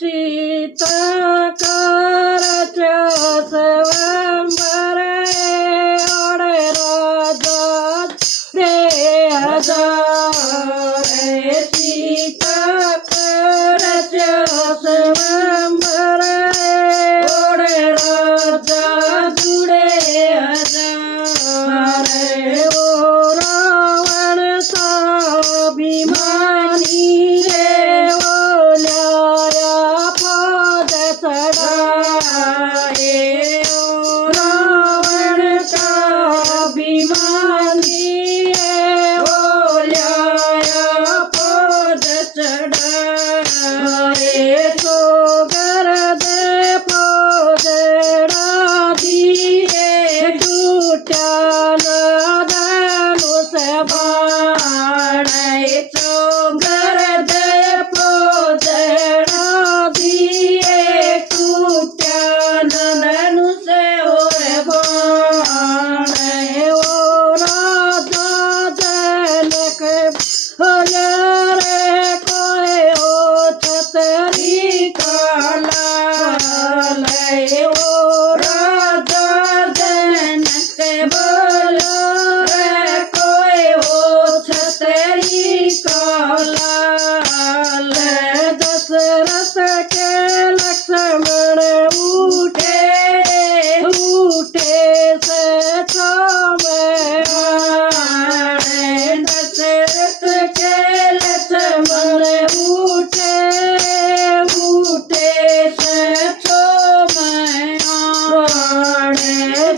सीताकारच्या स्वयंवरे ओढे राजात रे हजारे सीताकारच्या स्वयंवरे ओढे राजात जुडे हजारे ओ रावण स्वाभिमानी रे ओल्याया पद चढाए ओ रावण स्वाभिमानी रे ओल्याया पद चढाए तो गरदे पोजडा दिए टूट्याला धनुष बाणाए तो गरदे पोजडा दिए टूट्याला धनुष होय बाणाए ओ राजा जनक होया रे कोय ओ छतरी काला लय ओ राजा जनक बोलो रे कोय ओ छतरी काला लय दशरथ के लक्ष्मण उठे से समय दशरथ के लक्ष्मण उठे से समय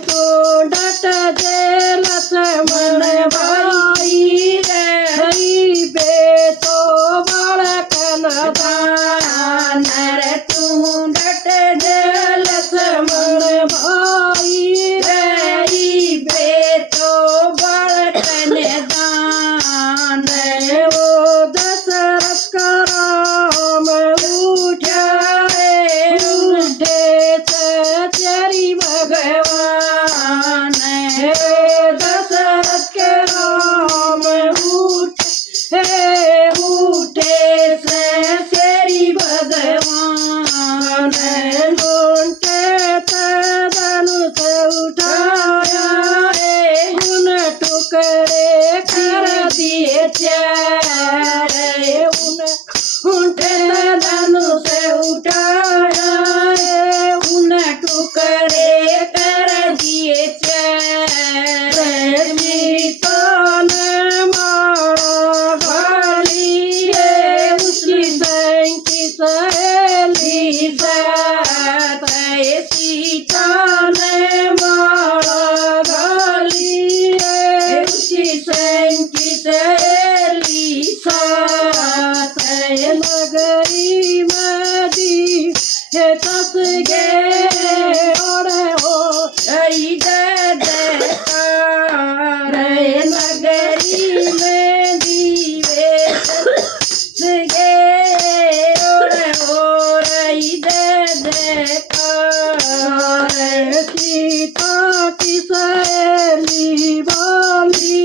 तो डट जे लक्ष्मण भाई रे बे तो बड़कन दान रे तू डट जे लक्ष्मण भाई रे बे तो बड़कन दान वो दशरथ का राम उठे से चरी भगवान दशरथ के राम उठे से चरी भगवान लोटे धनुष उठाया उन टुकड़े कर दिए चारे उनटे धनुष उठाया उन टुकड़े कर दिए चारे सीता ने मारा गाली उसकी संकी सहेली साथ सीता ने मारा गाली उसकी संकी सहेली साथ नगरी में दी तस गे ओढ़े हो नगरी में दीवे तस गे ओढ़े हो सीता की सहेली बोली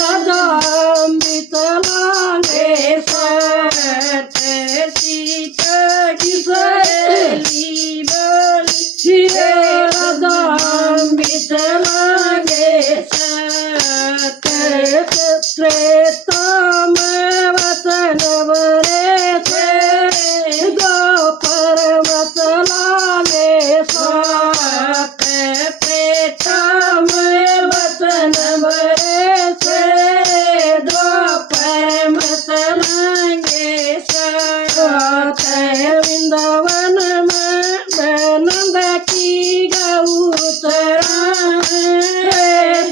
राजा अमृत लांगे साथ सीता की सहेली बोली राजा अमृत लांगे साथ त्रेता में वचन बरे से द्वापर मत लागे साथ त्रेता में वचन बरे से द्वापर मत लागे साथ वृंदावन में नंद की गऊ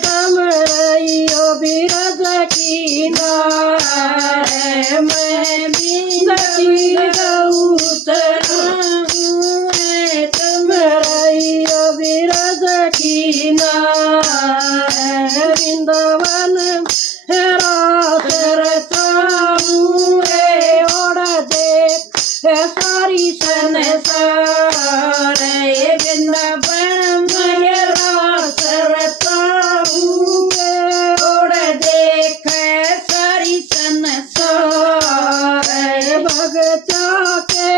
तमरइयो बिरज की नारे मैं बिंद की गऊ तमरइयो बिरज की नारे वृंदावन रात रचाऊं रे ओढ़ देख सारी संसारे वृंदावन में रात रचाऊं ओढ़ देख सारी संसार भगता के